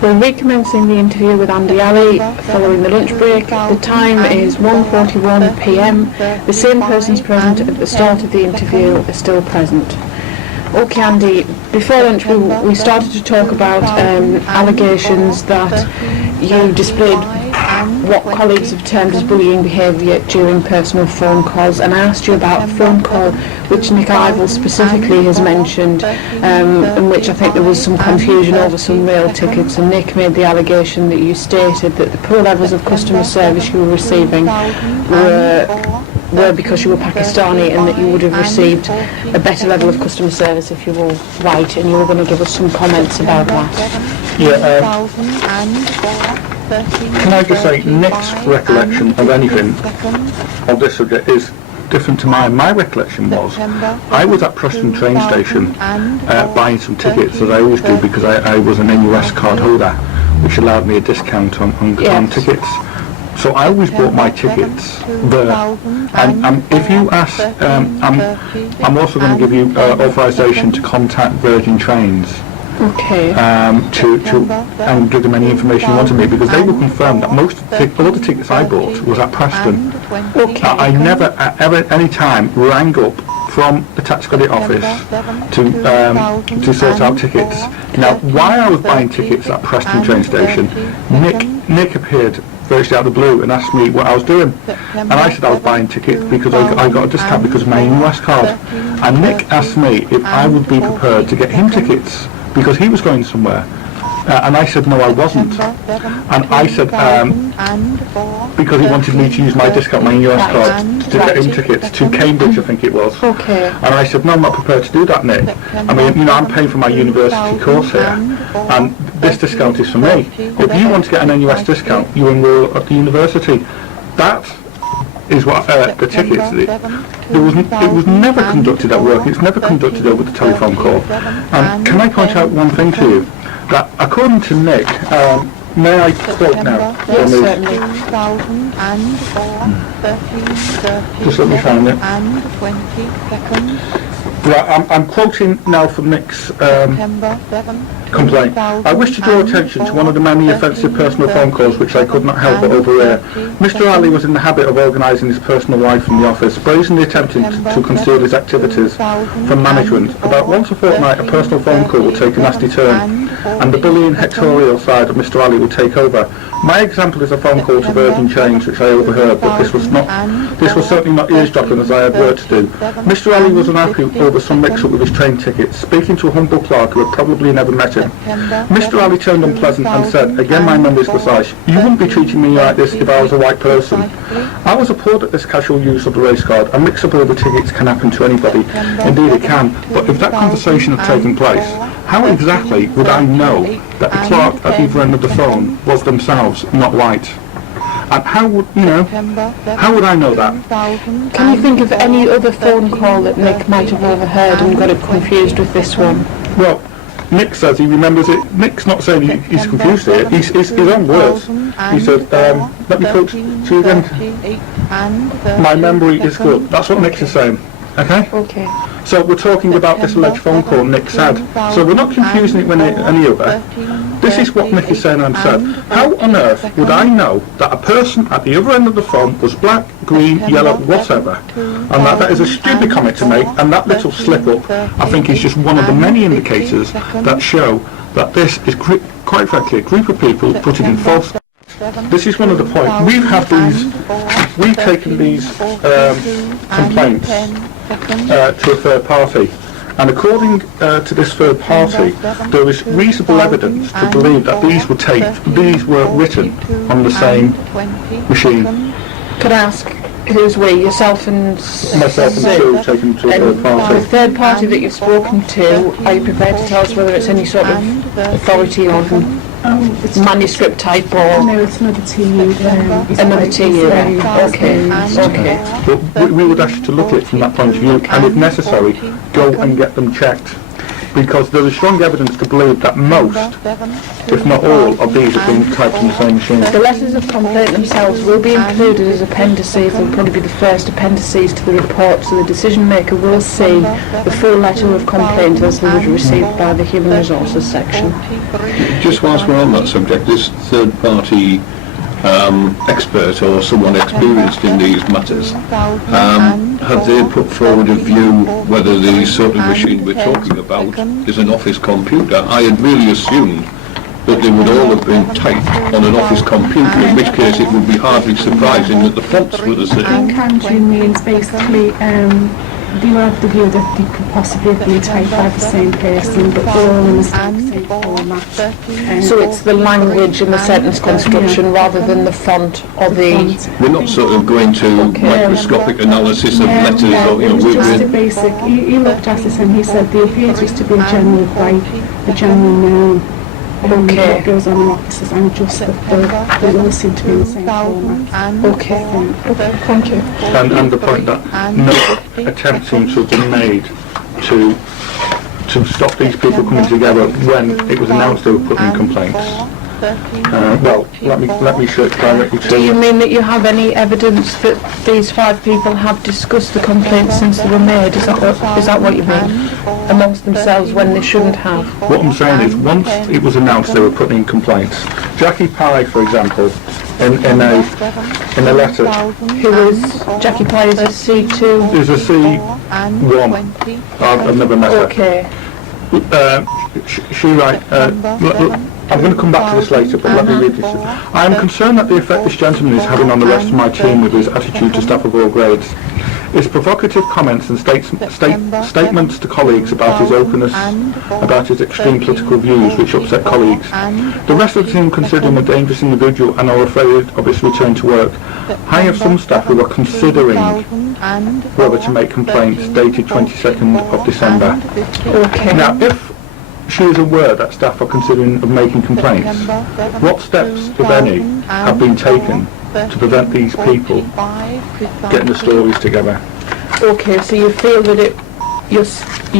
We're recommencing the interview with Andi Ali following the lunch break. The time is 1:41 p.m. The same persons present at the start of the interview are still present. Okay, Andi, before lunch we started to talk about allegations that you displayed what colleagues have termed as bullying behaviour during personal phone calls, and I asked you about a phone call which Nick Ivel specifically has mentioned, in which I think there was some confusion over some rail tickets, and Nick made the allegation that you stated that the poor levels of customer service you were receiving were because you were Pakistani, and that you would have received a better level of customer service if you were white, and you were going to give us some comments about that. Yeah, can I just say, Nick's recollection of anything of this subject is different to mine. My recollection was, I was at Preston train station buying some tickets, as I always do, because I was an NUS card holder, which allowed me a discount on tickets. So I always bought my tickets there. And if you ask, I'm also going to give you authorisation to contact Virgin Trains. Okay. And give them any information you want to me, because they will confirm that all the tickets I bought was at Preston. Okay. I never ever any time rang up from the tax credit office to sort out tickets. Now, while I was buying tickets at Preston train station, Nick appeared virtually out of the blue and asked me what I was doing, and I said I was buying tickets because I got a discount because of my NUS card, and Nick asked me if I would be prepared to get him tickets because he was going somewhere, and I said no, I wasn't, and I said because he wanted me to use my discount, my NUS card, to get him tickets to Cambridge, I think it was. Okay. And I said no, I'm not prepared to do that, Nick. I mean, you know, I'm paying for my university course here, and this discount is for me. If you want to get an NUS discount, you enroll at the university. That is what the tickets. It was never conducted at work. It's never conducted over the telephone call. And can I point out one thing to you? That according to Nick, may I quote now? Yes, certainly. Just let me find it. Right, I'm quoting now from Nick's complaint. I wish to draw attention to one of the many offensive personal phone calls which I could not help but overhear. Mr. Ali was in the habit of organising his personal life from the office, brazenly attempting to conceal his activities from management. About once a fortnight, a personal phone call will take a nasty turn, and the bullying hectorial side of Mr. Ali will take over. My example is a phone call to Virgin Trains which I overheard, but this was certainly not eavesdropping, as I had work to do. Mr. Ali was unhappy over some mix-up with his train tickets, speaking to a humble clerk who had probably never met him. Mr. Ali turned unpleasant and said, again my memory is precise, you wouldn't be treating me like this if I was a white person. I was appalled at this casual use of the race card. A mix-up over tickets can happen to anybody. Indeed it can, but if that conversation had taken place, how exactly would I know that the clerk at either end of the phone was themselves not white? And how would I know that? Can you think of any other phone call that Nick might have overheard and got it confused with this one? Well, Nick says he remembers it. Nick's not saying he's confused here. He's his own words. He said, let me quote to you again. My memory is good. That's what Nick is saying. Okay? Okay. So we're talking about this alleged phone call Nick said. So we're not confusing it with any other. This is what Nick is saying and said. How on earth would I know that a person at the other end of the phone was black, green, yellow, whatever? And that is a stupid comment to make, and that little slip up, I think, is just one of the many indicators that show that this is, quite frankly, a group of people putting in false. This is one of the points. We've taken these complaints to a third party, and according to this third party, there is reasonable evidence to believe that these were written on the same machine. Could I ask who's we? Yourself and Myself and Sue taken to a third party. The third party that you've spoken to, are you prepared to tell us whether it's any sort of authority on manuscript type or? No, it's another TU. Another TU. Okay. But we would ask you to look at it from that point of view, and if necessary, go and get them checked. because there is strong evidence to believe that most, if not all, of these have been typed in the same machine. The letters of complaint themselves will be included as appendices. They'll probably be the first appendices to the report, so the decision maker will see the full letter of complaint as they was received by the Human Resources section. Just whilst we're on that subject, this third-party expert or someone experienced in these matters, have they put forward a view whether the sort of machine we're talking about is an office computer? I had really assumed that they would all have been typed on an office computer, in which case it would be hardly surprising that the fonts were the same. Encountering means basically they were of the view that they could possibly have been typed by the same person, but they're all in the same format. So it's the language and the sentence construction rather than the font or the... We're not sort of going to microscopic analysis of letters or, It was we're just a basic, he looked at it and he said the appears just to be a general right, a general noun. What goes on in offices, and just that they all seem to be in the same format. Okay, thank you. And the point that no attempt seems to have been made to stop these people coming together when it was announced they were putting in complaints. Well, let me show it directly to Do you mean that you have any evidence that these 5 people have discussed the complaints since they were made? Is that what you mean? Amongst themselves when they shouldn't have? What I'm saying is, once it was announced they were putting in complaints, Jackie Pye, for example, in a letter, Who is Jackie Pye is a C2? is a C1. I've never met her. Okay. She writes, I'm going to come back to this later, but let me read this. I am concerned that the effect this gentleman is having on the rest of my team with his attitude to staff of all grades. His provocative comments and statements to colleagues about his openness, about his extreme political views which upset colleagues. The rest of the team consider him a dangerous individual and are afraid of his return to work. I have some staff who are considering whether to make complaints, dated 22nd of December. Okay. Now, if she is aware that staff are considering of making complaints, what steps, if any, have been taken to prevent these people getting the stories together? Okay, so you feel that you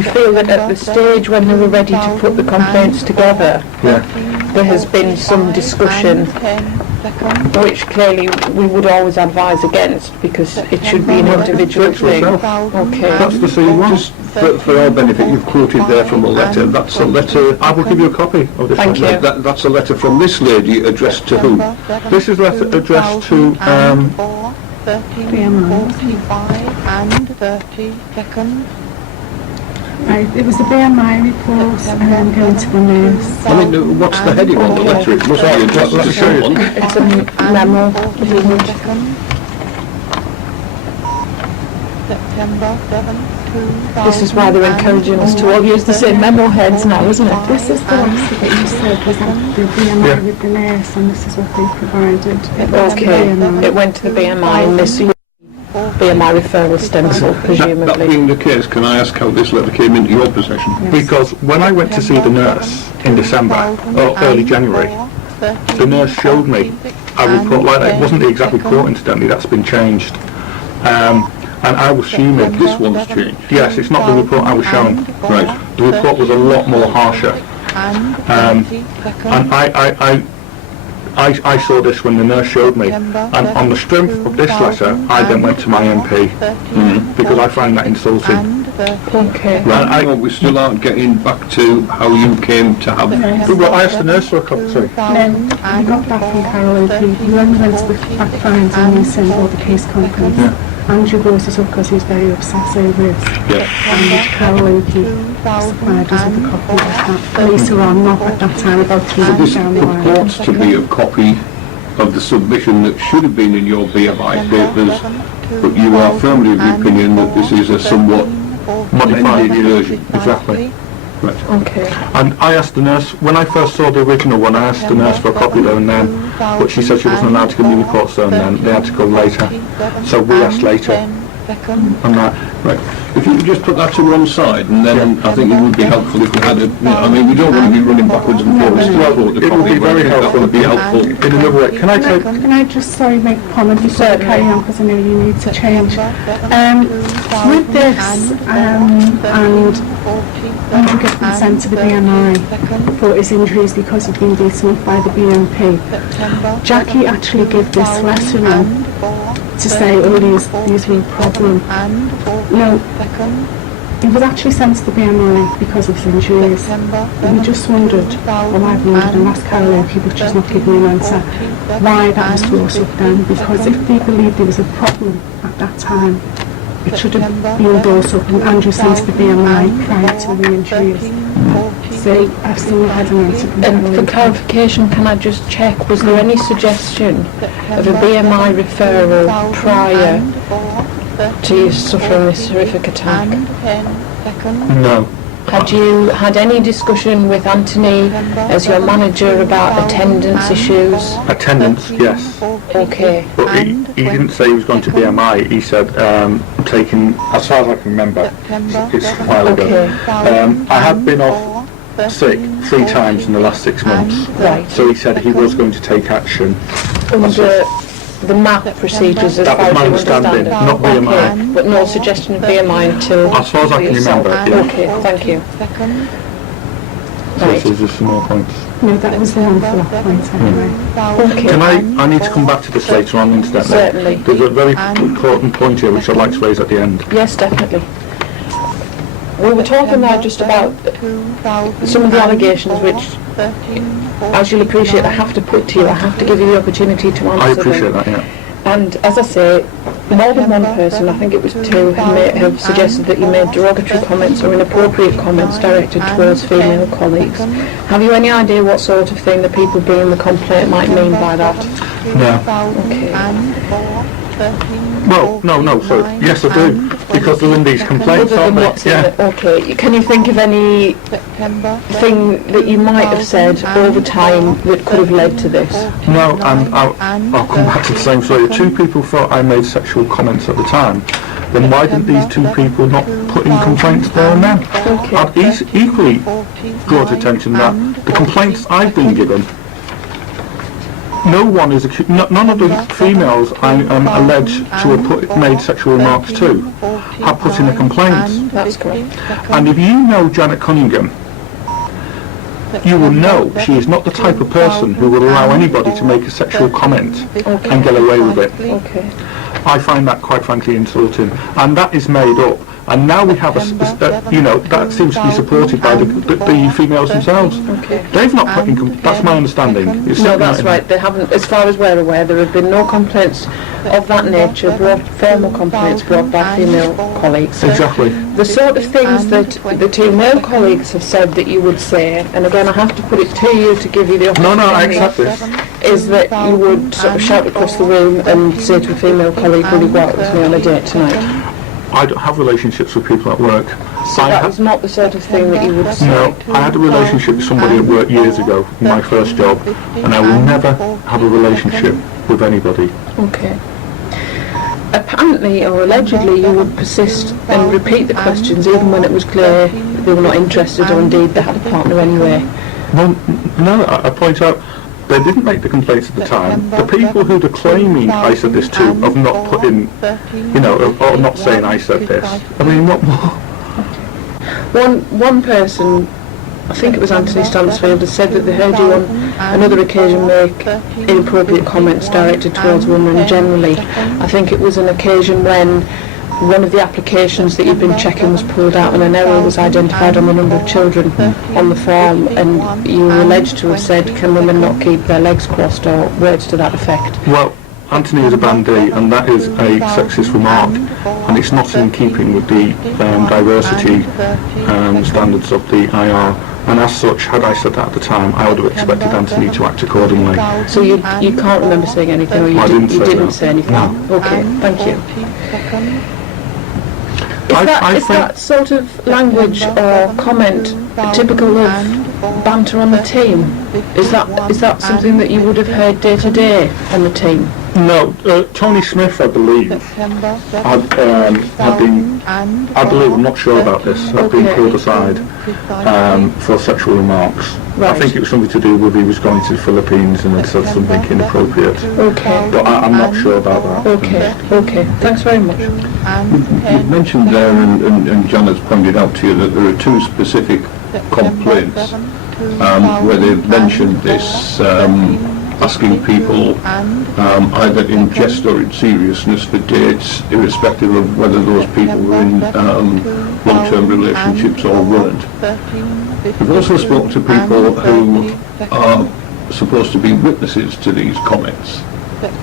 feel that at the stage when they were ready to put the complaints together, there has been some discussion, which clearly we would always advise against, because it should be an individual thing. Okay. That's the C1. Just for our benefit, you've quoted there from a letter. That's a letter. I will give you a copy of this. Thank letter. you. That's a letter from this lady addressed to who? This is a letter addressed to Right, it was the BMI report going to the nurse. I mean, what's the heading on the letter? It must be addressed to someone. It's a memo. This is why they're encouraging us to all use the same memo heads now, isn't it? This is the letter that you said was at the BMI with the nurse, and this is what they provided. Okay, it went to the BMI and this BMI referral stencil, That presumably. being the case, can I ask how this letter came into your possession? because when I went to see the nurse in December, or early January, the nurse showed me a report like that. It wasn't the exact report, incidentally, that's been changed. And I was assuming This one's changed. yes, it's not the report I was shown. Right. The report was a lot more harsher. And I saw this when the nurse showed me, and on the strength of this letter, I then went to my MP, because I find that insulting. Okay. Right, I know we still aren't getting back to how you came to have... Well, I asked the nurse for a copy, sorry. Then we got that from Carol. He went to the fact finds and he sent all the case conference. Andrew brought it up because he was very obsessed over it. And Carol supplied us with a copy of that later on, not at that time, about 3 So months this down the line. purports to be a copy of the submission that should have been in your BMI papers, but you are firmly of the opinion that this is a somewhat Modified amended version. Exactly. Right. Okay. And I asked the nurse, when I first saw the original one, I asked the nurse for a copy there and then, but she said she wasn't allowed to give me reports there and then, they had to go later. So we asked later on that. Right. If you could just put that to one side, and then I think it would be helpful if we had a, I mean, we don't want to be running backwards and forwards to report the It would be copy, but I very think that helpful. would be helpful. In another way, can I take... Can I just, sorry, make a comment before I carry on, because I know you need to change. With this, and Andrew getting sent to the BMI for his injuries because he'd been beaten up by the BMP, Jackie actually gave this letter in to say, oh, these were a problem. No, he was actually sent to the BMI because of his injuries. And we just wondered, well, I've wondered, and asked Caroline, but she's not giving me an answer, why that was brought up then. Because if they believed there was a problem at that time, it should have been brought up, and Andrew sent to the BMI prior to the injuries. So I've still not had an answer from And for Caroline. clarification, can I just check, was there any suggestion of a BMI referral prior to you suffering this horrific attack? No. Had you had any discussion with Anthony as your manager about attendance issues? Attendance, yes. Okay. But he didn't say he was going to BMI. He said, taking, as far as I can remember, it's a while ago. Okay. I had been off sick 3 times in the last 6 months. Right. So he said he was going to take action. Under the MAP procedures as That far was my as you understanding, understand not it? BMI. Okay. But no suggestion of BMI until... As far as I can remember, yeah. Okay, thank you. So Right. there's just some more points. No, that was the one for that point anyway. Okay. Can I need to come back to this later on the internet. Certainly. There's a very important point here which I'd like to raise at the end. Yes, definitely. We were talking there just about some of the allegations which, as you'll appreciate, I have to put to you. I have to give you the opportunity to answer I appreciate them. that, yeah. And as I say, more than one person, I think it was 2, have suggested that you made derogatory comments or inappropriate comments directed towards female colleagues. Have you any idea what sort of thing the people bringing the complaint might mean by that? No. Okay. Well, no, sorry. Yes, I do. Because they're in these complaints, Other aren't than they? what's in it, okay. Can you think of any thing that you might have said over time that could have led to this? No, and I'll come back to the same story. 2 people thought I made sexual comments at the time. Then why didn't these 2 people not put in complaints there and then? Okay. I'd equally draw to attention that the complaints I've been given, no one is none of the females I am alleged to have made sexual remarks to have put in a complaint. That's correct. And if you know Janet Cunningham, you will know she is not the type of person who will allow anybody to make a sexual comment and get away with it. Okay. I find that quite frankly insulting, and that is made up. And now we have that seems to be supported by the females themselves. Okay. They've not put in. That's my understanding. It's No, certainly that's not in- right. They haven't, as far as we're aware, there have been no complaints of that nature, formal complaints brought by female colleagues. Exactly. The sort of things that the 2 male colleagues have said that you would say, and again I have to put it to you to give you the No, opportunity, I accept this. is that you would sort of shout across the room and say to a female colleague, will you go out with me on a date tonight? I don't have relationships with people at work. So that was not the sort of thing that you would say? No, I had a relationship with somebody at work years ago, in my first job, and I will never have a relationship with anybody. Okay. Apparently or allegedly you would persist and repeat the questions even when it was clear they were not interested or indeed they had a partner anyway. Well, no, I point out they didn't make the complaints at the time. The people who are claiming I said this to have not put in, or not saying I said this. I mean, what more? One person, I think it was Anthony Stansfield, has said that they heard you on another occasion make inappropriate comments directed towards women generally. I think it was an occasion when one of the applications that you've been checking was pulled out and an error was identified on the number of children on the form, and you were alleged to have said, can women not keep their legs crossed, or words to that effect. Well, Anthony is a bandee, and that is a sexist remark, and it's not in keeping with the diversity standards of the IR. And as such, had I said that at the time, I would have expected Anthony to act accordingly. So you can't remember saying anything, or you didn't say anything? No. Okay, thank you. Is I think that sort of language or comment typical of banter on the team? Is that something that you would have heard day to day on the team? No, Tony Smith, I believe, had been, I believe, I'm not sure about this, had been pulled aside for sexual remarks. Right. I think it was something to do with he was going to the Philippines and had said something inappropriate. Okay. But I'm not sure about that. Okay, thanks very much. You mentioned there, and John has pointed out to you, that there are two specific complaints where they've mentioned this, asking people either in jest or in seriousness for dates, irrespective of whether those people were in long-term relationships or weren't. We've also spoken to people who are supposed to be witnesses to these comments.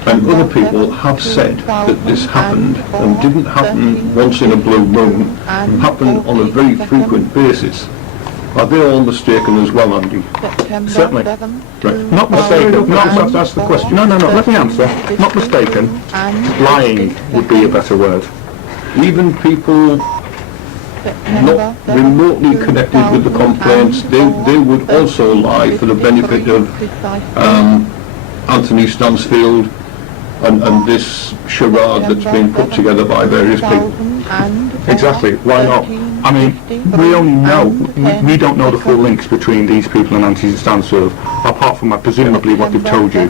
And other people have said that this happened, and didn't happen once in a blue moon, happened on a very frequent basis. Are they all mistaken as well, Andy? Certainly. Right. Not mistaken. That's the question. No, let me answer. Not mistaken. Lying would be a better word. Even people not remotely connected with the complaints, they would also lie for the benefit of Anthony Stansfield and this charade that's been put together by various people. Exactly. Why not? I mean, we only know, we don't know the full links between these people and Anthony Stansfield, apart from presumably what they've told you.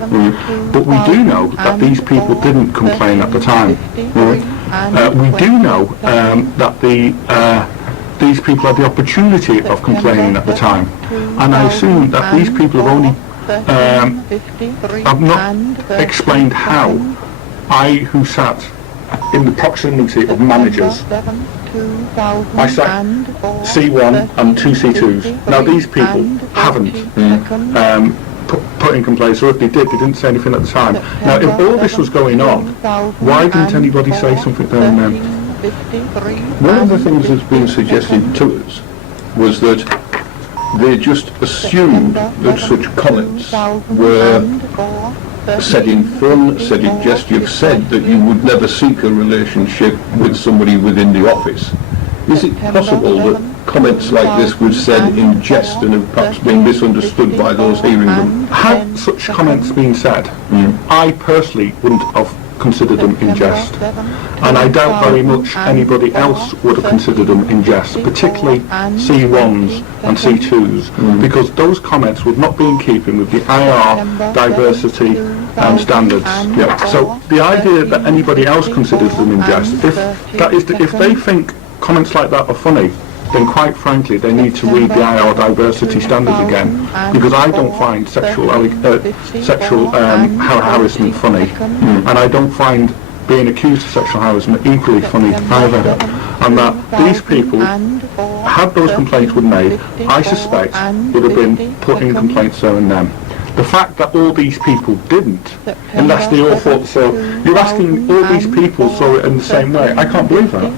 But we do know that these people didn't complain at the time. We do know that these people had the opportunity of complaining at the time. And I assume that these people have only have not explained how I, who sat in the proximity of managers, I sat C1 and 2 C2s. Now these people haven't put in complaints, or if they did, they didn't say anything at the time. Now if all this was going on, why didn't anybody say something there and then? One of the things that's been suggested to us was that they just assumed that such comments were said in fun, said in jest. You've said that you would never seek a relationship with somebody within the office. Is it possible that comments like this were said in jest and have perhaps been misunderstood by those hearing them? Had such comments been said, I personally wouldn't have considered them in jest. And I doubt very much anybody else would have considered them in jest, particularly C1s and C2s, because those comments would not be in keeping with the IR diversity standards. So the idea that anybody else considers them in jest, if they think comments like that are funny, then quite frankly they need to read the IR diversity standards again, because I don't find sexual harassment funny, and I don't find being accused of sexual harassment equally funny either. And that these people, had those complaints been made, I suspect would have been putting complaints there and then. The fact that all these people didn't, unless they all thought so, you're asking all these people saw it in the same way. I can't believe that.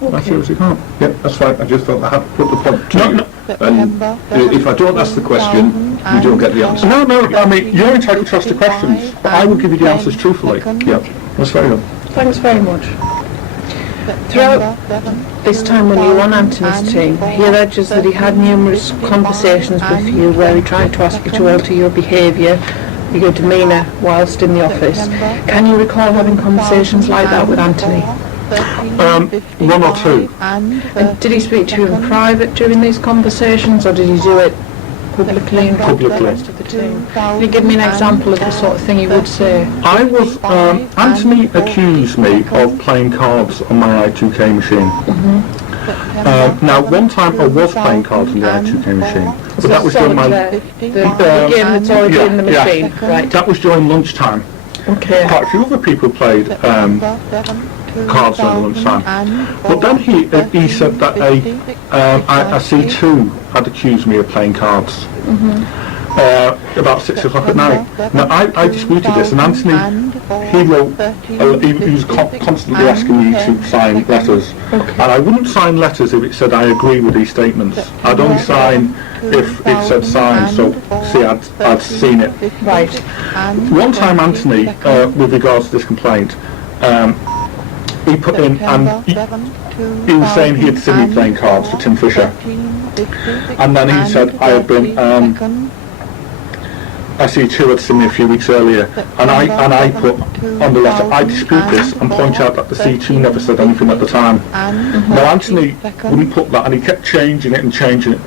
I seriously can't. Yeah, that's fine. I just thought I had to put the point to you. And if I don't ask the question, you don't get the answer. No, I mean, you're entitled to ask the questions, but I will give you the answers truthfully. Yeah, that's fair enough. Thanks very much. Throughout this time when you were on Anthony's team, he alleges that he had numerous conversations with you where he tried to ask you to alter your behaviour, your demeanour whilst in the office. Can you recall having conversations like that with Anthony? One or two. And did he speak to you in private during these conversations, or did he do it publicly in front of the rest of the team? Can you give me an example of the sort of thing he would say? I was, Anthony accused me of playing cards on my I2K machine. Now, one time I was playing cards on the I2K machine, but that was during my... The game that's already in the machine, right. That was during lunchtime. Okay. Quite a few other people played cards during lunchtime. But then he said that a C2 had accused me of playing cards about 6 o'clock at night. Now I disputed this, and Anthony, he was constantly asking me to sign letters, and I wouldn't sign letters if it said I agree with these statements. I'd only sign if it said signed, so see I'd seen it. Right. One time Anthony, with regards to this complaint, he put in, and he was saying he had seen me playing cards for Tim Fisher, and then he said I had been SE2 had seen me a few weeks earlier, and I put on the letter, I dispute this and point out that the C2 never said anything at the time. Now Anthony wouldn't put that, and he kept changing it and changing it.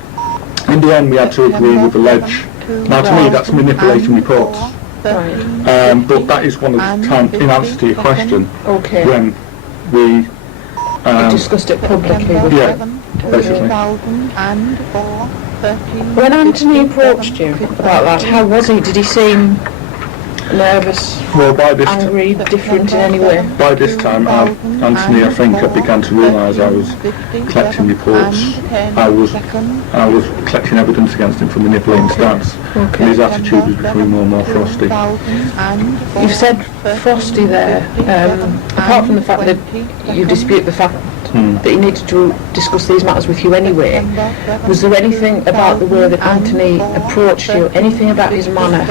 In the end we had to agree with the ledge. Now to me that's manipulating reports. Right. But that is one of the times, in answer to your question, Okay. when we You discussed it publicly with yeah, basically. When Anthony approached you about that, how was he? Did he seem nervous, Well, angry, different in any way? by this time, Anthony, I think, had begun to realise I was collecting reports. I was collecting evidence against him for manipulating stats, and his attitude was becoming more and more frosty. You've said frosty there. Apart from the fact that you dispute the fact that he needed to discuss these matters with you anyway, was there anything about the way that Anthony approached you, anything about his manner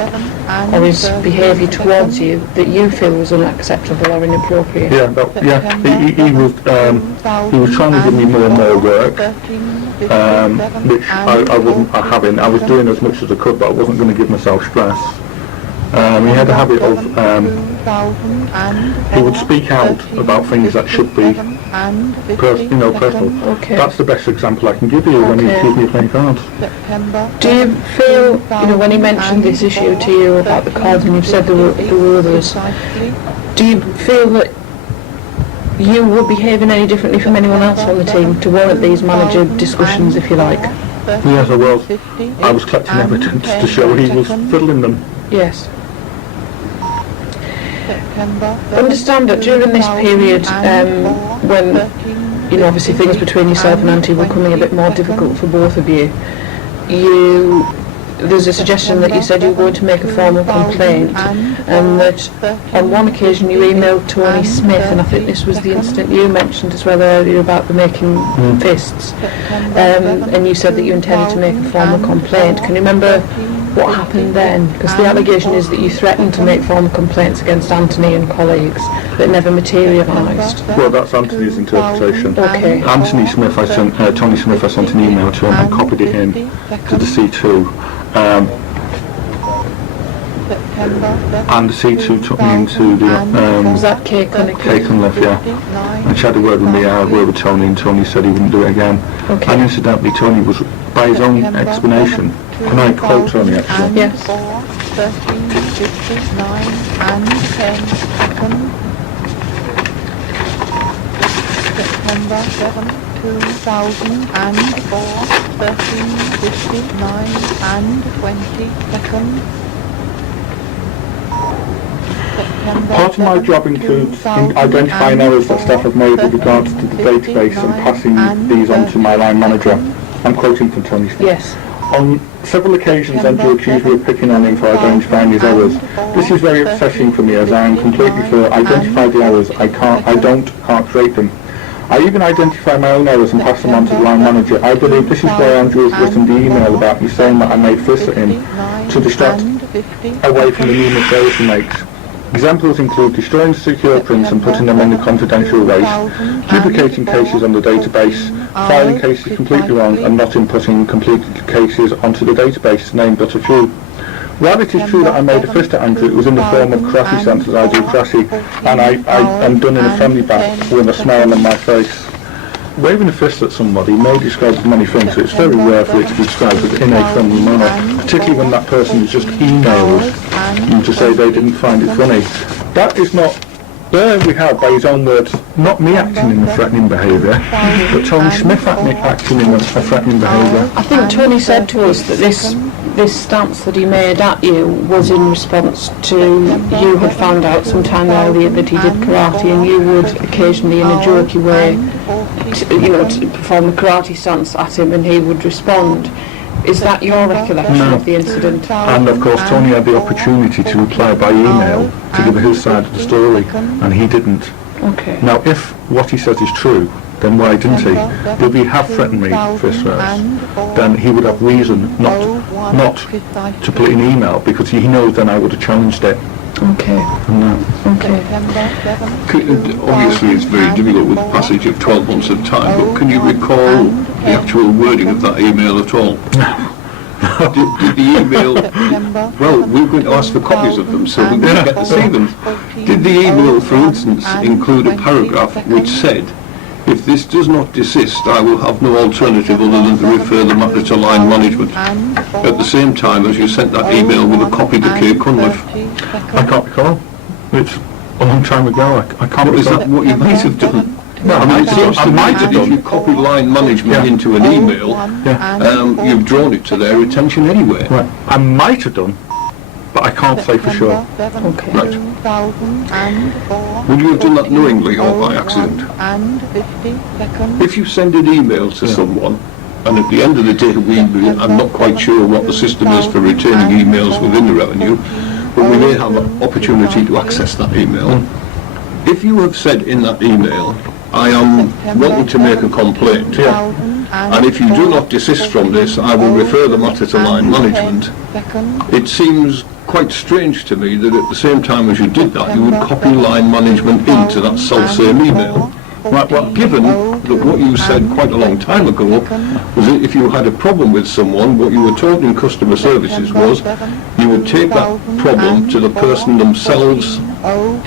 or his behaviour towards you that you feel was unacceptable or inappropriate? He was trying to give me more and more work, which I wasn't having. I was doing as much as I could, but I wasn't going to give myself stress. He had a habit of, he would speak out about things that should be personal. Okay. That's the best example I can give you when he gives me playing cards. Do you feel, when he mentioned this issue to you about the cards, and you've said there were others, do you feel that you were behaving any differently from anyone else on the team to warrant these manager discussions, if you like? Yes, I was. I was collecting evidence to show he was fiddling them. Yes. Understand that during this period, when obviously things between yourself and Auntie were becoming a bit more difficult for both of you, there's a suggestion that you said you were going to make a formal complaint, and that on one occasion you emailed Tony Smith, and I think this was the incident you mentioned as well earlier about the making fists, and you said that you intended to make a formal complaint. Can you remember what happened then? Because the allegation is that you threatened to make formal complaints against Anthony and colleagues that never materialised. Well, that's Anthony's interpretation. Okay. Tony Smith, I sent an email to him and copied it in to the C2. And the C2 took me into the Was that Cake and Lift, yeah. And she had a word with me, I had a word with Tony, and Tony said he wouldn't do it again. Okay. And incidentally, Tony was, by his own explanation, can I quote Tony actually? Yes. 13, 59 and 10 seconds. September 7, 2004, 13, 59 and 20 seconds. Part of my job includes identifying errors that staff have made with regards to the database and passing these on to my line manager. I'm quoting from Tony Smith. Yes. On several occasions, Andrew accused me of picking on him for identifying his errors. This is very upsetting for me, as I am completely for identify the errors. I can't create them. I even identify my own errors and pass them on to the line manager. I believe this is why Andrew has written the email about me saying that I made fists at him to distract away from the numerous errors he makes. Examples include destroying secure prints and putting them in the confidential waste, duplicating cases on the database, filing cases completely wrong and not inputting completed cases onto the database, to name but a few. While it is true that I made a fist at Andrew, it was in the form of karate sense, as I do karate, and I am done in a friendly back with a smile on my face. Waving a fist at somebody may describe as many things, so it's very rare for it to be described as in a friendly manner, particularly when that person has just emailed you to say they didn't find it funny. That is not, there we have, by his own words, not me acting in a threatening behaviour, but Tony Smith acting in a threatening behaviour. I think Tony said to us that this stance that he made at you was in response to you had found out sometime earlier that he did karate, and you would occasionally in a jokey way to perform a karate stance at him and he would respond. Is that your recollection of the incident? And of course Tony had the opportunity to reply by email to give his side of the story, and he didn't. Okay. Now if what he says is true, then why didn't he? If he had threatened me first, then he would have reason not to put it in email, because he knows then I would have challenged it. Okay. Okay. Obviously it's very difficult with the passage of 12 months of time, but can you recall the actual wording of that email at all? Did the email... Well, we're going to ask for copies of them so we can get to see them. Did the email, for instance, include a paragraph which said, "If this does not desist, I will have no alternative other than to refer the matter to line management," at the same time as you sent that email with a copy to Kay Cunliffe? I can't recall. It's a long time ago. I can't Is recall. that what you might have done? No, I mean, it seems to me might have that if done. you copy line management into an email, you've drawn it to their attention anyway. Right. I might have done, but I can't say for sure. Okay. Right. Would you have done that knowingly or by accident? If you send an email to someone, and at the end of the day I'm not quite sure what the system is for retaining emails within the revenue, but we may have an opportunity to access that email. If you have said in that email, "I am wanting to make a complaint," and if you do not desist from this, I will refer the matter to line management, it seems quite strange to me that at the same time as you did that, you would copy line management into that self-same email. Right, well, given that what you said quite a long time ago was that if you had a problem with someone, what you were told in customer services was you would take that problem to the person themselves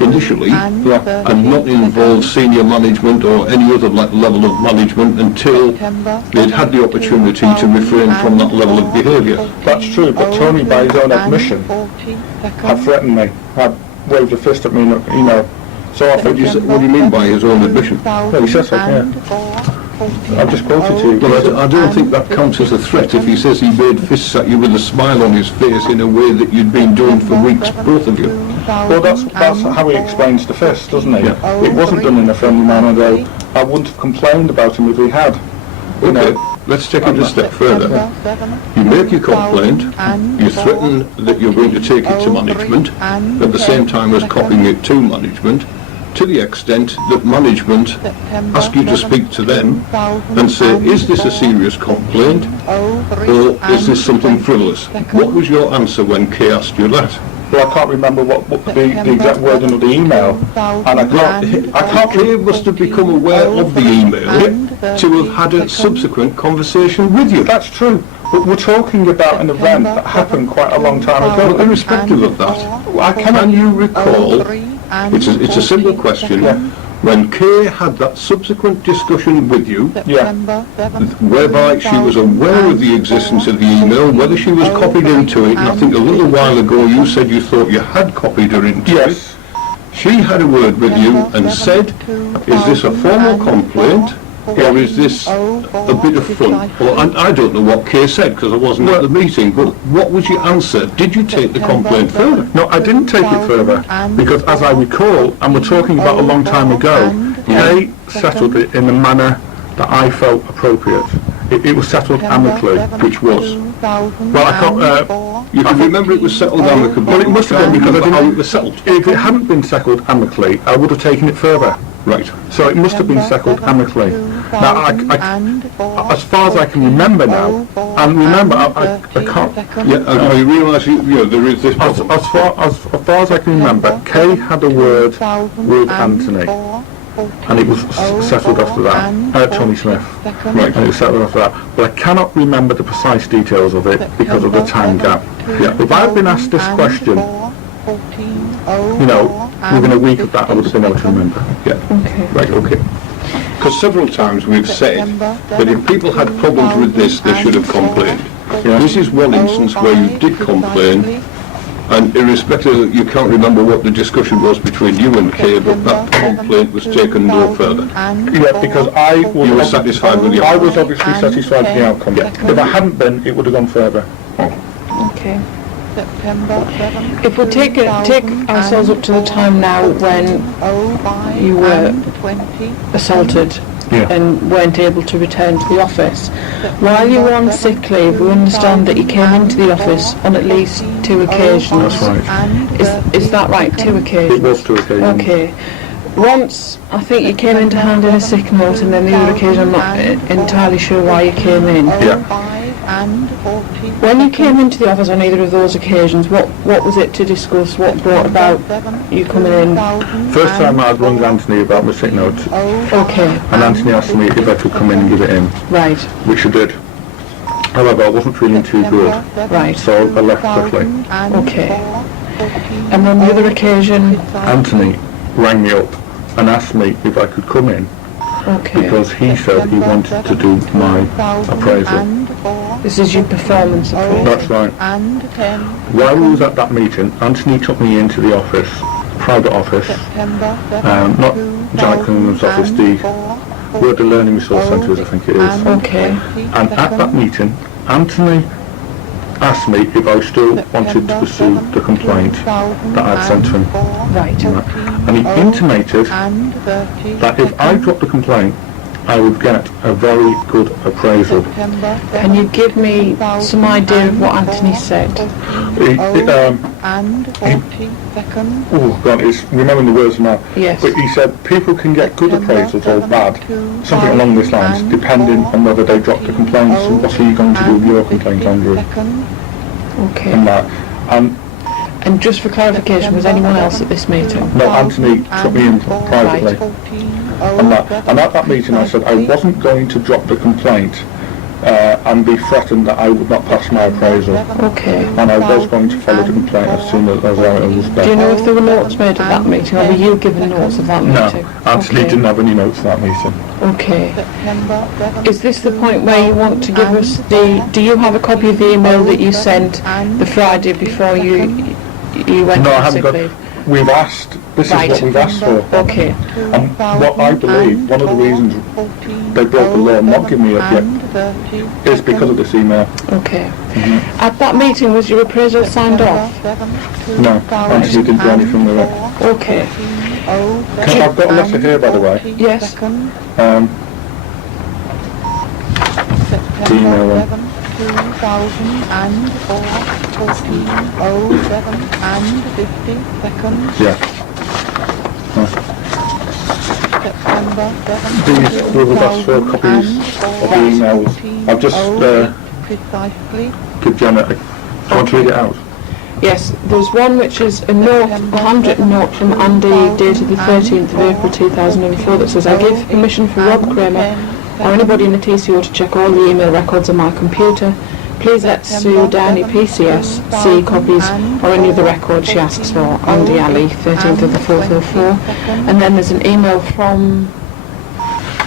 initially and not involve senior management or any other level of management until they'd had the opportunity to refrain from that level of behaviour. That's true, but Tony, by his own admission, had threatened me. Had waved a fist at me in an email. So I think What do you mean by his own admission? No, he says so, yeah. I've just quoted to you. Well, I don't think that counts as a threat if he says he made fists at you with a smile on his face in a way that you'd been doing for weeks, both of you. Well, that's how he explains the fist, doesn't he? It wasn't done in a friendly manner, though. I wouldn't have complained about him if he had. You Okay, know. let's take it a step further. You make your complaint, you threaten that you're going to take it to management, at the same time as copying it to management, to the extent that management ask you to speak to them and say, "Is this a serious complaint, or is this something frivolous?" What was your answer when Kay asked you that? Well, I can't remember what the exact wording of the email, and I can't. Kay must have become aware of the email to have had a subsequent conversation with you. That's true, but we're talking about an event that happened quite a long time Well, ago. irrespective of that, can you recall, it's a simple question, when Kay had that subsequent discussion with you, whereby she was aware of the existence of the email, whether she was copied into it, and I think a little while ago you said you thought you had copied her into it. Yes. She had a word with you and said, "Is this a formal complaint, or is this a bit of fun?" Well, I don't know what Kay said because I wasn't at the meeting, but what was your answer? Did you take the complaint further? No, I didn't take it further, because as I recall, and we're talking about a long time ago, Kay settled it in the manner that I felt appropriate. It was settled amicably. Which was? Well, I can't. You can remember it was settled amicably. Well, it must have been, because I how didn't. it was settled. If it hadn't been settled amicably, I would have taken it further. Right. So it must have been settled amicably. Now, as far as I can remember now, and remember, I can't. Yeah, I realise there is this problem. As far as I can remember, Kay had a word with Anthony, and it was settled after that. Tony Smith. Right. And it was settled after that. But I cannot remember the precise details of it because of the time gap. Yeah. If I had been asked this question, within a week of that, I would have been able to remember. Yeah. Okay. Right, okay. Because several times we've said that if people had problems with this, they should have complained. This is one instance where you did complain, and irrespective, you can't remember what the discussion was between you and Kay, but that complaint was taken no further. Yeah, because You were satisfied with the I outcome. was obviously satisfied with the outcome. If I hadn't been, it would have gone further. Okay. If we take ourselves up to the time now when you were assaulted and weren't able to return to the office, while you were on sick leave, we understand that you came into the office on at least 2 occasions. That's right. Is that right? 2 occasions? It was 2 occasions. Okay. Once, I think you came in to hand in a sick note, and then the other occasion, I'm not entirely sure why you came in. Yeah. When you came into the office on either of those occasions, what was it to discuss? What brought about you coming in? First time I'd rung Anthony about my sick note, Okay, and Anthony asked me if I could come in and give it in, right. which I did. However, I wasn't feeling too good, Right. so I left quickly. Okay. And on the other occasion, Anthony rang me up and asked me if I could come in okay. because he said he wanted to do my appraisal. This is your performance appraisal. That's right. While we was at that meeting, Anthony took me into the office, private office, not Janet Cunningham's office, where the Learning Resource Centre is, I think it is. Okay. And at that meeting, Anthony asked me if I still wanted to pursue the complaint that I'd sent to him. Right. And he intimated that if I dropped the complaint, I would get a very good appraisal. Can you give me some idea of what Anthony said? Oh God, it's remembering the words now. Yes. But he said people can get good appraisals or bad, something along these lines, depending on whether they drop the complaints. So what are you going to do with your complaint, Andrew? Okay. And that. And just for clarification, was anyone else at this meeting? No, Anthony took me in privately. And at that meeting I said I wasn't going to drop the complaint and be threatened that I would not pass my appraisal. Okay. And I was going to follow the complaint as soon as I was there. Do you know if there were notes made at that meeting, or were you given notes of that meeting? No, Anthony Okay. didn't have any notes at that meeting. Okay. Is this the point where you want to give us do you have a copy of the email that you sent the Friday before you went No, I on haven't sick got. leave? We've asked. This Right. is what we've asked for. Okay. And what I believe, one of the reasons they broke the law and not giving me a yet is because of this email. Okay. At that meeting, was your appraisal signed off? No, Anthony didn't do anything with it. Okay. I've got a letter here, by the way. Yes. Email them. 14:07 Yeah. September 7th. These were the last 4 copies of the emails. I've just precisely. give Janet. I want to read it out. Yes, there's one which is a note, a handwritten note from Andi dated the 13th of April 2004 that says, I give permission for Rob Kramer or anybody in the TCO to check all the email records on my computer. Please let Sue Downey PCS see copies or any other record she asks for. Andi Ali, 13th of the 4th 04. And then there's an email from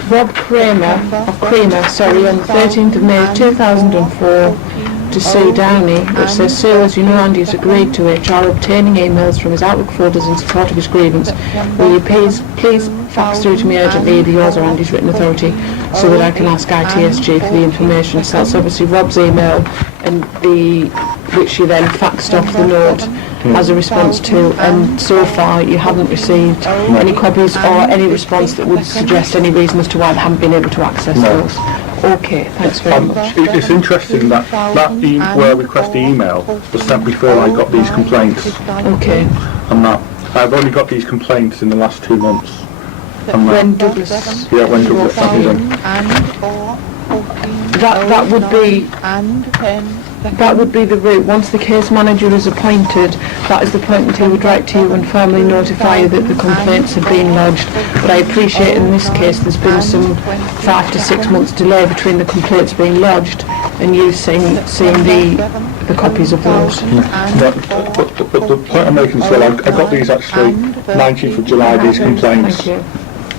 Rob Kramer, on the 13th of May 2004 to Sue Downey, which says, Sue, as you know, Andy has agreed to HR obtaining emails from his Outlook folders in support of his grievance. Will you please fax through to me urgently either yours or Andy's written authority so that I can ask ITSG for the information. So that's obviously Rob's email, and which you then faxed off the note as a response to, and so far you haven't received any copies or any response that would suggest any reason as to why they haven't been able to access those. Okay, thanks very much. It's interesting that request the email was sent before I got these complaints. Okay. And that I've only got these complaints in the last 2 months. And When Douglas... when Douglas sent me them. That would be the route. Once the case manager is appointed, that is the point that he would write to you and formally notify you that the complaints have been lodged. But I appreciate in this case there's been some 5 to 6 months delay between the complaints being lodged and you seeing the copies of those. But the point I'm making is, well, I got these actually 19th of July, these complaints. Thank you.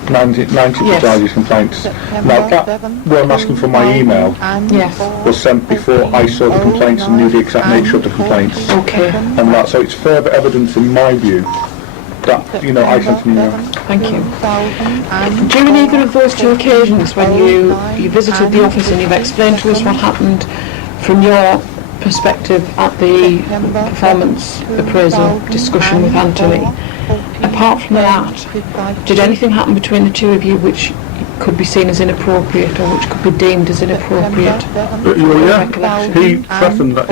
19th of July, these complaints. Now that, where I'm asking for my email, Yes. was sent before I saw the complaints and knew the exact nature of the complaints. Okay. And that, so it's further evidence in my view that, I sent an email. Thank you. During either of those 2 occasions when you visited the office and you've explained to us what happened from your perspective at the performance appraisal discussion with Anthony, apart from that, did anything happen between the 2 of you which could be seen as inappropriate or which could be deemed as inappropriate? He threatened that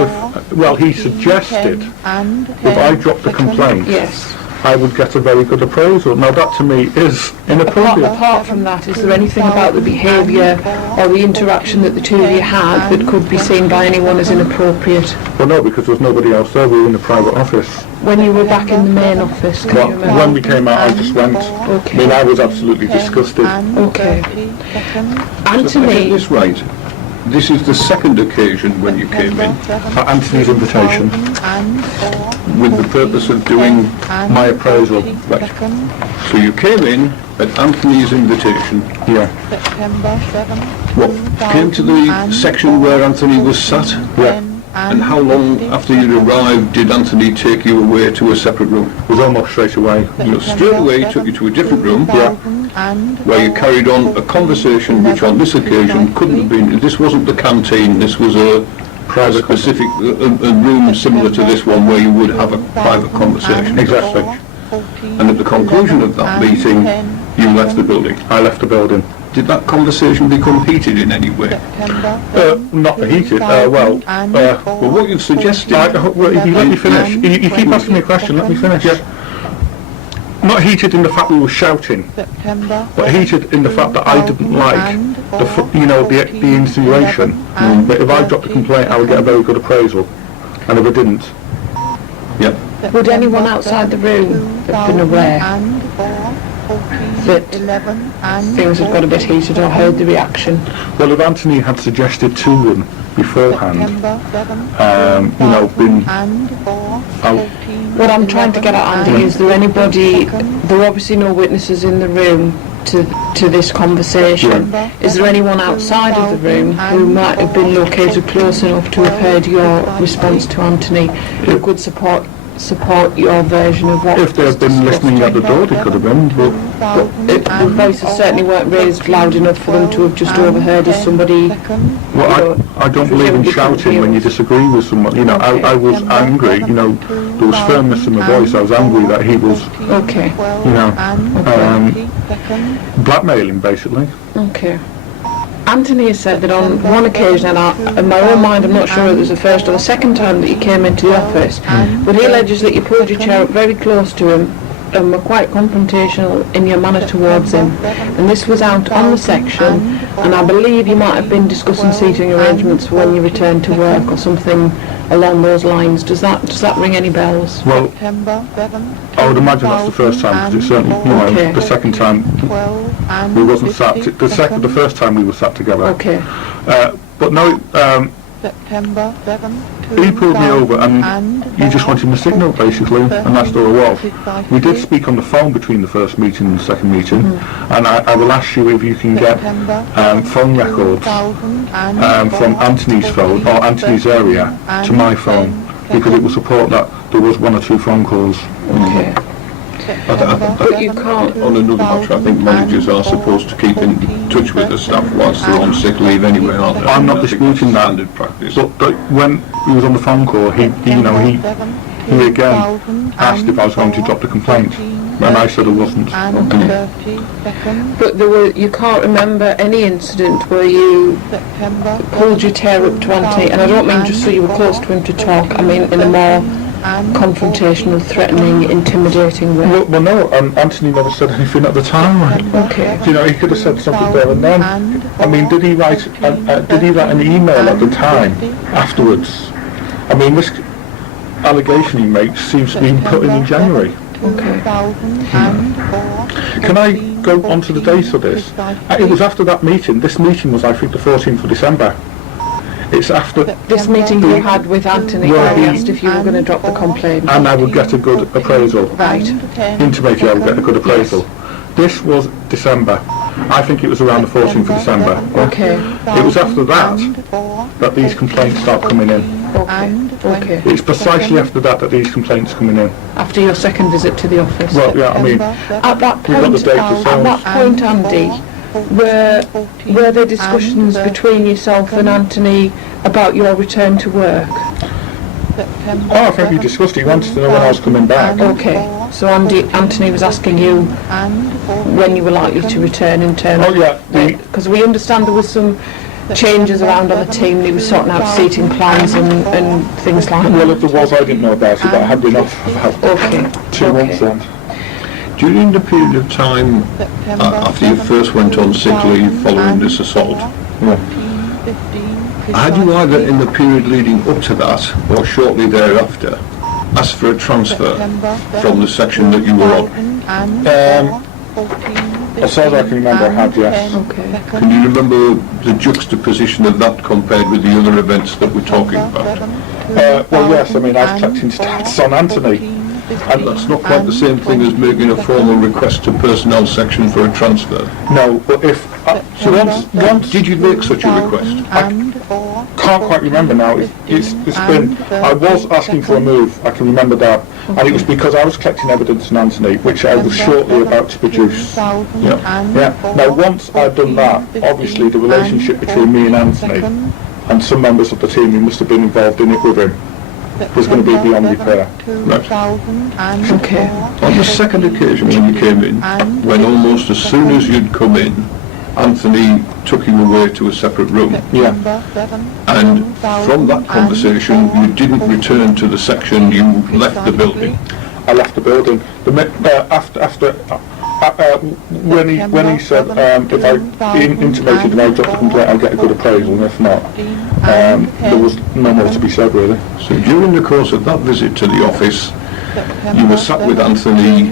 he suggested if I dropped the complaint, Yes. I would get a very good appraisal. Now that to me is inappropriate. Apart from that, is there anything about the behaviour or the interaction that the 2 of you had that could be seen by anyone as inappropriate? Well, no, because there was nobody else there. We were in the private office. When you were back in the main office, can you remember? When we came out, I just went. Okay. I mean, I was absolutely disgusted. Okay. So if I get Anthony, this right, this is the second occasion when you came in At Anthony's invitation. with the purpose of doing My appraisal. right. So you came in at Anthony's invitation. Yeah. September 7, What came to the section where Anthony was sat? Yeah. And how long after you'd arrived did Anthony take you away to a separate room? It was almost straight away. You straight away he took you to a different room where you where carried on a conversation which on this occasion couldn't have been, this wasn't the canteen, this was a private specific, a room similar to this one where you would have a private conversation. Exactly. And at the conclusion of that meeting, you left the building. I left the building. Did that conversation become heated in any way? Not heated. Well, Well, what you've suggested... well, if you let me finish. You keep asking me a question, let me finish. Not heated in the fact we were shouting, but heated in the fact that I didn't like the insinuation that if I dropped a complaint I would get a very good appraisal, and if I didn't. Yeah. Would anyone outside the room have been aware that things had got a bit heated or heard the reaction? Well, if Anthony had suggested to them beforehand, been out. What I'm trying to get at, Andy, is there anybody, there are obviously no witnesses in the room to this conversation. Is there anyone outside of the room who might have been located close enough to have heard your response to Anthony who could support your version of what... If they'd been listening at the door, they could have been, but the voices certainly weren't raised loud enough for them to have just overheard as somebody... well, I don't believe in shouting when you disagree with someone. I was angry, there was firmness in my voice. I was angry that he was, Okay, blackmailing, basically. okay. Anthony has said that on one occasion, and in my own mind I'm not sure if it was the first or the second time that you came into the office, but he alleges that you pulled your chair up very close to him and were quite confrontational in your manner towards him. And this was out on the section, and I believe you might have been discussing seating arrangements for when you returned to work or something along those lines. Does that ring any bells? Well, I would imagine that's the first time, because it's certainly, Okay. the second time we wasn't sat, the first time we were sat together. Okay. But no, September 7, he pulled me over and he just wanted my signal, basically, and that's all it was. We did speak on the phone between the first meeting and the second meeting, and I will ask you if you can get phone records from Anthony's phone, or Anthony's area, to my phone, because it will support that there was one or two phone calls. Okay. But you can't... On another matter, I think managers are supposed to keep in touch with the staff whilst they're on sick leave anyway, aren't they? I'm not I think disputing that's that. standard practice. But when he was on the phone call, he again asked if I was going to drop the complaint, and I said I wasn't. But you can't remember any incident where you pulled your chair up to Anthony, and I don't mean just so you were close to him to talk, I mean in a more confrontational, threatening, intimidating way. Well, no, Anthony never said anything at the time. Okay. He could have said something there and then. I mean, did he write an email at the time afterwards? I mean, this allegation he makes seems to be put in January. Okay. Can I go on to the date of this? It was after that meeting. This meeting was, I think, the 14th of December. It's after... This meeting you had with Anthony where he asked if you were going to drop the complaint. And I would get a good appraisal. Right. Intimated I would get a good appraisal. This was December. I think it was around the 14th of December. Okay. It was after that these complaints start coming in. Okay. It's precisely after that these complaints coming in. After your second visit to the office. Well, yeah, I mean, At that we've got the point, date at ourselves. that point, Andy, were there discussions between yourself and Anthony about your return to work? I think we discussed it. He wanted to know when I was coming back. Okay, so Anthony was asking you when you were likely to return in terms Oh, yeah. because we understand there was some changes around on the team. He was sorting out seating plans and things like that. Well, if there was, I didn't know about it, but I had been off for about 2 months then. During the period of time after you first went on sick leave following this assault, had you either in the period leading up to that or shortly thereafter asked for a transfer from the section that you were on? As far as I can remember, I had, yes. Okay. Can you remember the juxtaposition of that compared with the other events that we're talking about? Well, yes, I mean, I was collecting stats on Anthony. And that's not quite the same thing as making a formal request to personnel section for a transfer. No, but if... once Did you make such a request? can't quite remember now. It's been... I was asking for a move, I can remember that. And it was because I was collecting evidence on Anthony, which I was shortly about to produce. Yeah. Now, once I'd done that, obviously the relationship between me and Anthony and some members of the team who must have been involved in it with him was going to be beyond repair. Right. Okay. On the second occasion when you came in, when almost as soon as you'd come in, Anthony took you away to a separate room. Yeah. And from that conversation, you didn't return to the section, you left the building. I left the building. When he said if I intimated that I dropped a complaint, I'd get a good appraisal, and if not, there was no more to be said really. So during the course of that visit to the office, you were sat with Anthony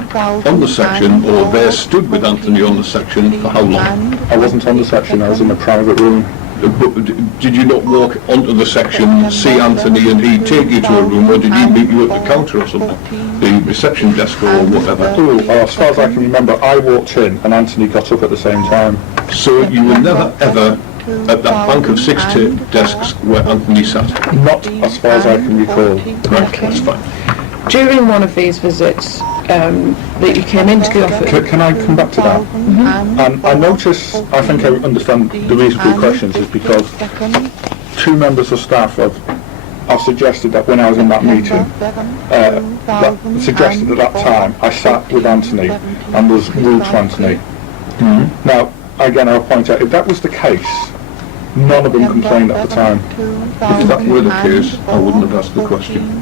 on the section, or there stood with Anthony on the section for how long? I wasn't on the section, I was in a private room. But did you not walk onto the section, see Anthony and he'd take you to a room, or did he meet you at the counter or something? The reception desk or whatever? As far as I can remember, I walked in and Anthony got up at the same time. So you were never ever at that bank of 6 desks where Anthony sat? Not as far as I can recall. Right, that's fine. During one of these visits that you came into the office... Can I come back to that? And I notice, I think I understand the reason for your questions is because 2 members of staff have suggested that when I was in that meeting, suggested at that time I sat with Anthony and was rude to Anthony. Now, again, I'll point out, if that was the case, none of them complained at the time. If that were the case, I wouldn't have asked the question.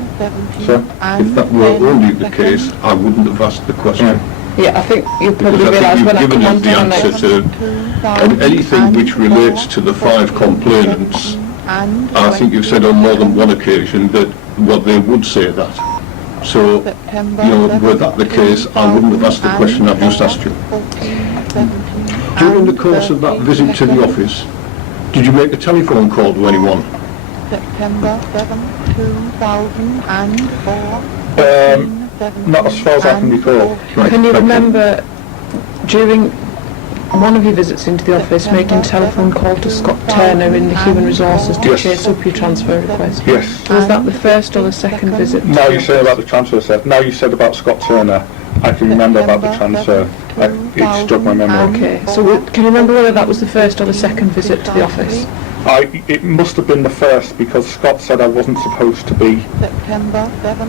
So, if that were only the case, I wouldn't have asked the question. Yeah, I think you probably Because I realise think when I you've come given on us to the the answer next... to and anything which relates to the 5 complainants. I think you've said on more than one occasion that they would say that. So, were that the case, I wouldn't have asked the question I've just asked you. During the course of that visit to the office, did you make a telephone call to anyone? September 7, 2004. not as far as I can recall. Right, Can you okay. remember during one of your visits into the office making a telephone call to Scott Turner in the Human Resources to Yes. chase up your transfer request? Yes. Was that the first or the second visit? Now you say about the transfer, now you said about Scott Turner, I can remember about the transfer. It struck my memory. Okay, so can you remember whether that was the first or the second visit to the office? It must have been the first because Scott said I wasn't supposed to be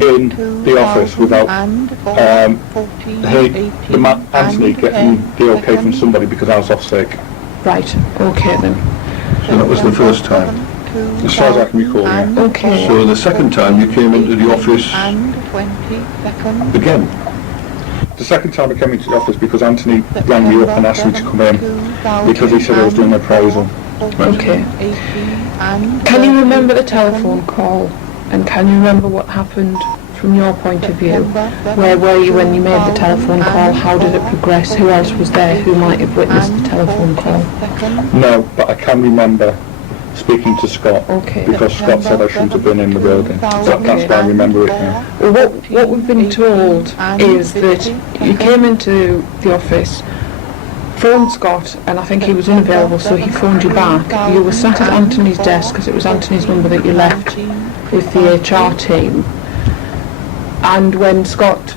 in the office without Anthony getting the okay from somebody because I was off sick. Right, okay then. So that was the first time. As far as I can recall, yeah. Okay. So the second time you came into the office again. The second time I came into the office because Anthony rang me up and asked me to come in because he said I was doing an appraisal. Okay. Can you remember the telephone call? And can you remember what happened from your point of view? Where were you when you made the telephone call? How did it progress? Who else was there who might have witnessed the telephone call? No, but I can remember speaking to Scott Okay. because Scott said I shouldn't have been in the building. That's why I remember it now. Well, what we've been told is that you came into the office, phoned Scott, and I think he was unavailable, so he phoned you back. You were sat at Anthony's desk, because it was Anthony's number that you left with the HR team. And when Scott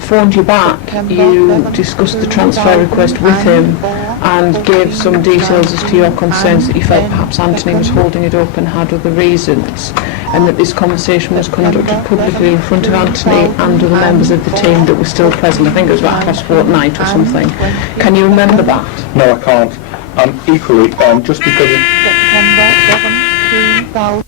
phoned you back, you discussed the transfer request with him and gave some details as to your concerns that you felt perhaps Anthony was holding it up and had other reasons, and that this conversation was conducted publicly in front of Anthony and other members of the team that were still present. I think it was about 4:15 or something. Can you remember that? No, I can't. And equally, just because it... September 7, 2000.